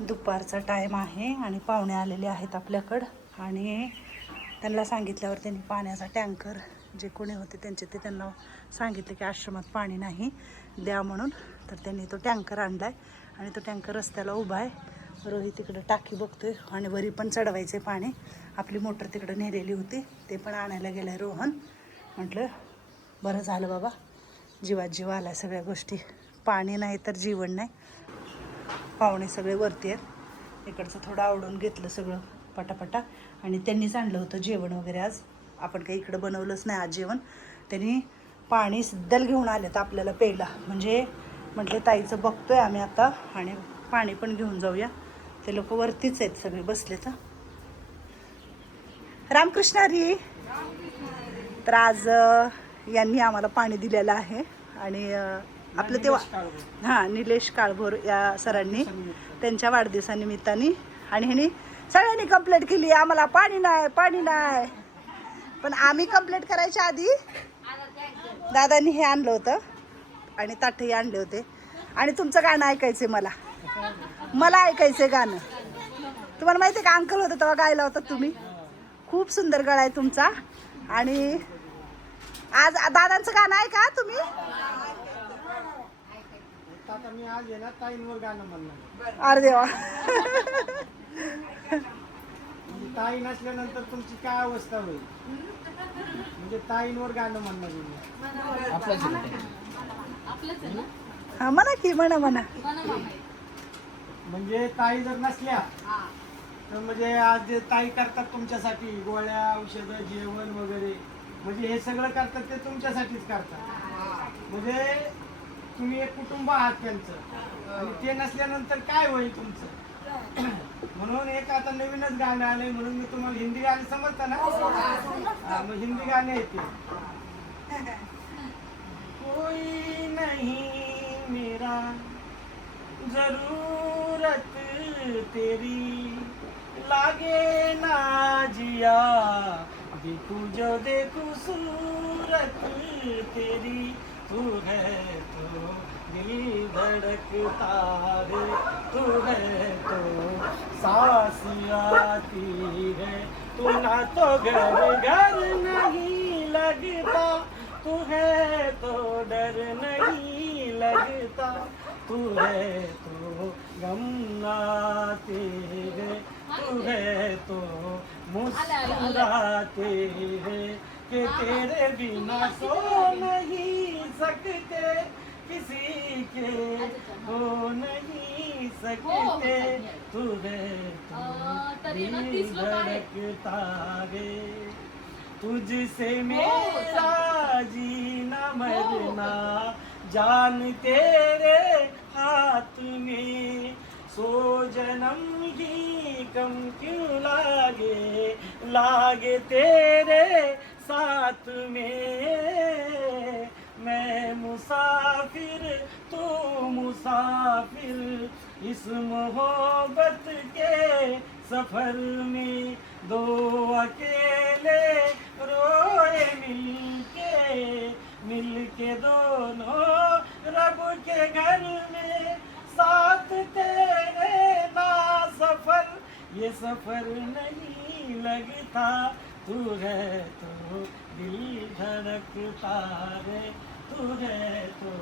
दुपारचा टाईम आहे आणि पाहुणे आलेले आहेत आपल्याकडं आणि त्यांना सांगितल्यावर त्यांनी पाण्याचा टँकर जे कोणी होते त्यांचे ते त्यांना सांगितलं की आश्रमात पाणी नाही द्या म्हणून. तर त्यांनी तो टँकर आणला आहे आणि तो टँकर रस्त्याला उभा आहे. रोहित तिकडं टाकी बघतोय आणि वरी पण चढवायचे पाणी. आपली मोटर तिकडं नेलेली होती ते पण आणायला गेलं आहे रोहन. म्हटलं बरं झालं बाबा, जीवात जीव आला सगळ्या गोष्टी. पाणी नाही तर जीवन नाही. पाहुणे सगळे वरती आहेत. इकडचं थोडं आवडून घेतलं सगळं पटापटा आणि त्यांनीच आणलं होतं जेवण वगैरे. आज आपण काही इकडं बनवलंच नाही आज जेवण. त्यांनी पाणी सिद्धल घेऊन आलेत आपल्याला प्यायला. म्हणजे म्हटले ताईचं बघतोय आम्ही आता आणि पाणी पण घेऊन जाऊया. ते लोक वरतीच आहेत सगळे बसले. तर रामकृष्ण हरी. तर आज यांनी आम्हाला पाणी दिलेलं आहे आणि आपलं तेव्हा हां निलेश काळभोर या सरांनी त्यांच्या वाढदिवसानिमित्ताने आणि ह्यांनी सगळ्यांनी कंप्लेंट केली आम्हाला पाणी नाही पाणी नाही. पण आम्ही कंप्लेंट करायच्या आधी दादांनी हे आणलं होतं आणि ताटही आणले होते. आणि तुमचं गाणं ऐकायचं मला ऐकायचं गाणं. तुम्हाला माहिती आहे का अंकल होतं तेव्हा गायला होता तुम्ही. खूप सुंदर गळा आहे तुमचा. आणि आज दादांचं गाणं आहे का तुम्ही. आता मी आज आहे ना ताईंवर गाणं म्हणणार. अरे देवा. म्हणजे ताई नसल्यानंतर तुमची काय अवस्था होईल. म्हणजे ताईंवर गाणं म्हणणार हा म्हणा की म्हणा. म्हणजे ताई जर नसल्या तर म्हणजे आज जे ताई करतात तुमच्यासाठी गोळ्या औषधं जेवण वगैरे म्हणजे हे सगळं करतात ते तुमच्यासाठीच करतात. म्हणजे तुम्ही एक कुटुंब आहात त्यांचं आणि ते नसल्यानंतर काय होईल तुमचं. म्हणून एक आता नवीनच गाणं आलंय म्हणून मी तुम्हाला हिंदी गाणं समजतं ना. मग हिंदी गाणे येते. कोई नहीं मेरा जरूरत तेरी लागे ना जिया देखू जो देखू सूरत तेरी तू है तो दिल धड़कता है तू है तो सांस आती है तू ना तो घर घर नहीं लगता तू है तो डर नहीं लगता तू है तो गम आते हैं तू है तो मुस्कुराते हैं कि तेरे बिना सो नहीं सकते किसी के हो नहीं सकते तू है तो दिल धड़कता है तुझसे मेरा जीना मरना जान तेरे हाथ में सो जन्म ही कम क्यों लागे तेरे साथ में मैं मुसाफिर तू मुसाफिर इस मोहब्बत के सफर में दो अकेले रोए मिलके दोनों रब के घर में साथ तेरे ना सफर ये सफर नहीं लगता तू है तो दिल धड़कता है तू है तो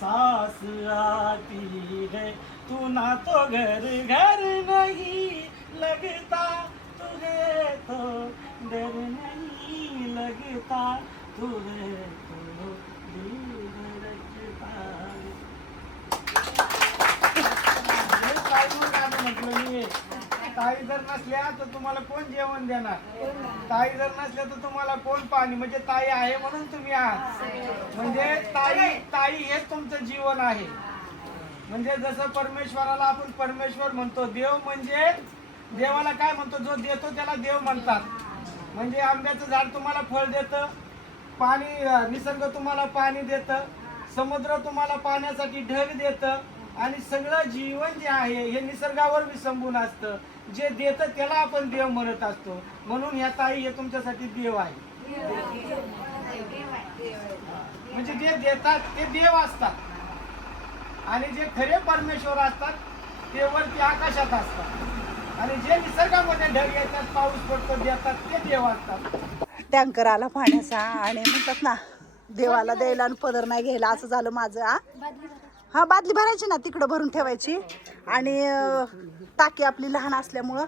सांस आती है तू ना तो घर घर नहीं लगता तू है तो डर नहीं लगता तू है तो दिल धड़कता है. म्हटलं मी ताई जर नसल्या तर तुम्हाला कोण जेवण देणार. ताई जर नसल्या तर तुम्हाला कोण पाणी. म्हणजे ताई आहे म्हणून तुम्ही आहात. म्हणजे ताई हेच तुमचं जीवन आहे. म्हणजे जसं परमेश्वराला आपण परमेश्वर म्हणतो. देव म्हणजे देवाला काय म्हणतो जो देतो त्याला देव म्हणतात. म्हणजे आंब्याचं झाड तुम्हाला फळ देतं, पाणी निसर्ग तुम्हाला पाणी देतं, समुद्र तुम्हाला पाण्यासाठी ढग देतं आणि सगळं जीवन जे आहे हे निसर्गावर विसंबून असतं. जे देतं त्याला आपण देव म्हणत असतो. म्हणून ह्या ताई हे तुमच्यासाठी देव आहे. म्हणजे जे देतात ते देव असतात आणि जे खरे परमेश्वर असतात ते वरती आकाशात असतात आणि जे निसर्गामध्ये ढग येतात, पाऊस पडतो, देतात ते देव असतात. टँकर आला पाण्याचा आणि म्हणतात ना देवाला द्यायला आणि पदर नाही घ्यायला, असं झालं माझं. हा बादली भरायची ना तिकडं भरून ठेवायची आणि टाकी आपली लहान असल्यामुळं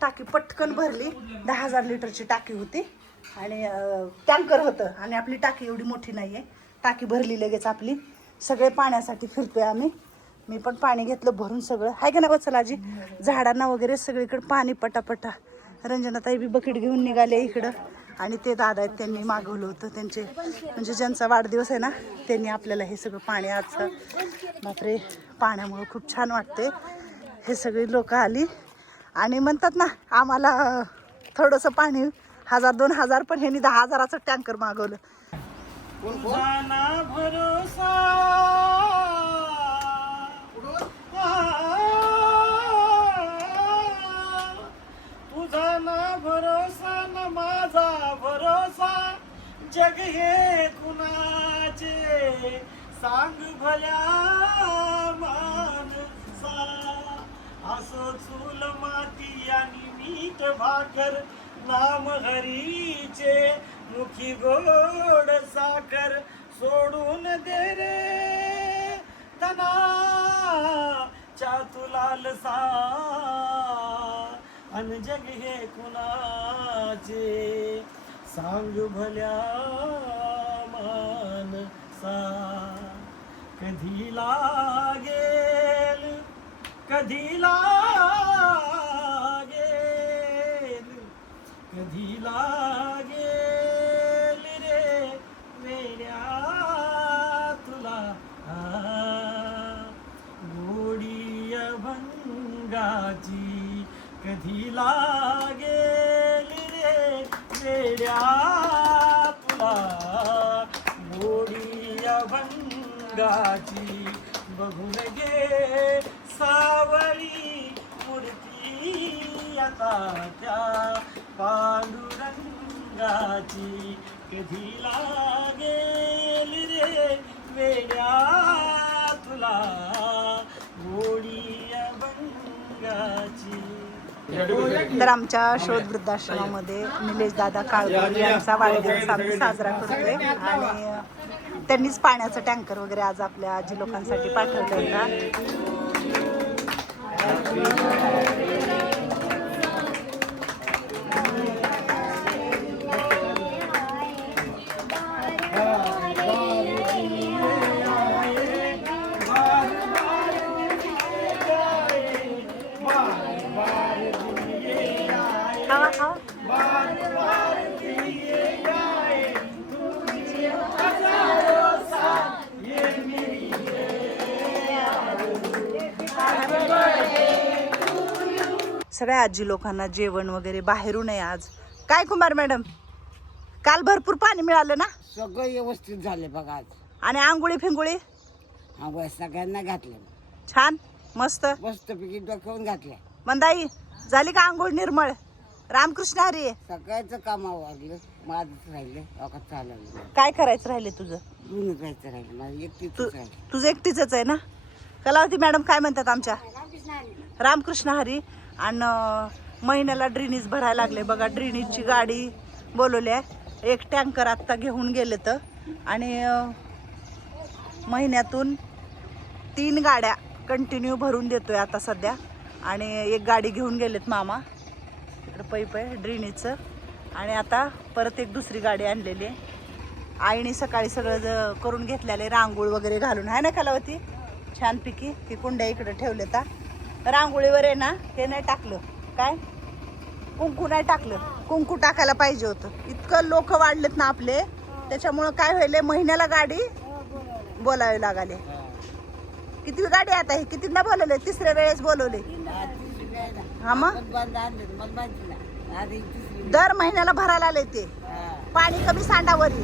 टाकी पटकन भरली. 10,000 लिटरची टाकी होती आणि टँकर होतं आणि आपली टाकी एवढी मोठी नाही आहे. टाकी भरली लगेच आपली. सगळे पाण्यासाठी फिरतोय आम्ही. मी पण पाणी घेतलं भरून सगळं. आहे का ना वत्सलाजी? झाडांना वगैरे सगळीकडे पाणी पटापटा. रंजनाताई बी बकेट घेऊन निघाले इकडं आणि ते दादा आहेत त्यांनी मागवलं होतं. त्यांचे म्हणजे ज्यांचा वाढदिवस आहे ना त्यांनी आपल्याला हे सगळं पाणी आजचं. बापरे पाण्यामुळं खूप छान वाटते. हे सगळी लोक आली आणि म्हणतात ना आम्हाला थोडंसं पाणी 1,000-2,000 पण ह्यांनी 10,000चं टँकर मागवलं. तुझा ना भरोसा तुझा ना भरोसा न माझा भरोसा जग हे कुणाचे सांग भल्या माणसा असो चूल माती आणि मीठ भाकर नाम हरीचे मुखी गोड साखर सोडून दे रे तना चातुलालसा अन जग हे कुणाचे सांग भल्या मानसा कधी लागेल कधी लागेल कधी लागेल रे वेड्या तुला गोडी अभंगाची कधी लागेल रे वेड्या तुला गोडी अभंगाची बघून घे सावळी मूर्ती आता त्या पांडुरंगाची कधी लागेल रे वेड्या तुला गोडी अभंगाची. तर आमच्या शोध वृद्धाश्रमामध्ये निलेश दादा काळगोर यांचा वाढदिवस आम्ही साजरा करतोय आणि त्यांनीच पाण्याचं टँकर वगैरे आज आपल्या आजी लोकांसाठी पाठवलं होता. सगळ्या आजी लोकांना जेवण वगैरे बाहेरून आहे आज. काय कुमार मॅडम काल भरपूर पाणी मिळालं ना? सगळं व्यवस्थित झाले बघा आज. आणि आंघोळी फिंगोळी आंघोळ सगळ्यांना घातले, छान मस्त मस्तपैकी डोक्यावून घातल्या. मंदाई झाली का आंघोळ निर्मळ? रामकृष्ण हरी. सगळ्याचं काम आवडलं, माझंच राहिलं अवकात चालवलं. काय करायचं राहिले तुझं? दोन्ही जायचं राहिलं, माझं एकटीच राहिलं. तुझं एकटीच आहे ना? कलावती मॅडम काय म्हणतात आमच्या? रामकृष्ण हरी. आणि महिन्याला ड्रेनेज भरायला लागले बघा. ड्रेनेजची गाडी बोलवली आहे. एक टँकर आत्ता घेऊन गेले तर आणि महिन्यातून 3 गाड्या कंटिन्यू भरून देतोय आता सध्या. आणि एक गाडी घेऊन गेलेत मामा इकडं पैप आहे ड्रेनेजचं. आणि आता परत एक दुसरी गाडी आणलेली आहे. आईने सकाळी सगळं करून घेतलेलं आहे रांगोळी वगैरे घालून. आहे ना कलावती? छानपैकी ती कुंड्या इकडे ठेवले तर रांगोळीवर आहे ना हे नाही टाकलं, काय कुंकू नाही टाकलं. कुंकू टाकायला पाहिजे होतं. इतकं लोक वाढलेत ना आपले, त्याच्यामुळं काय व्हायले महिन्याला गाडी बोलावी लागले. किती गाडी आता ही किती ना बोलवले? तिसऱ्या वेळेस बोलवले. हा मग दर महिन्याला भरायला आले ते. पाणी कमी सांडावरी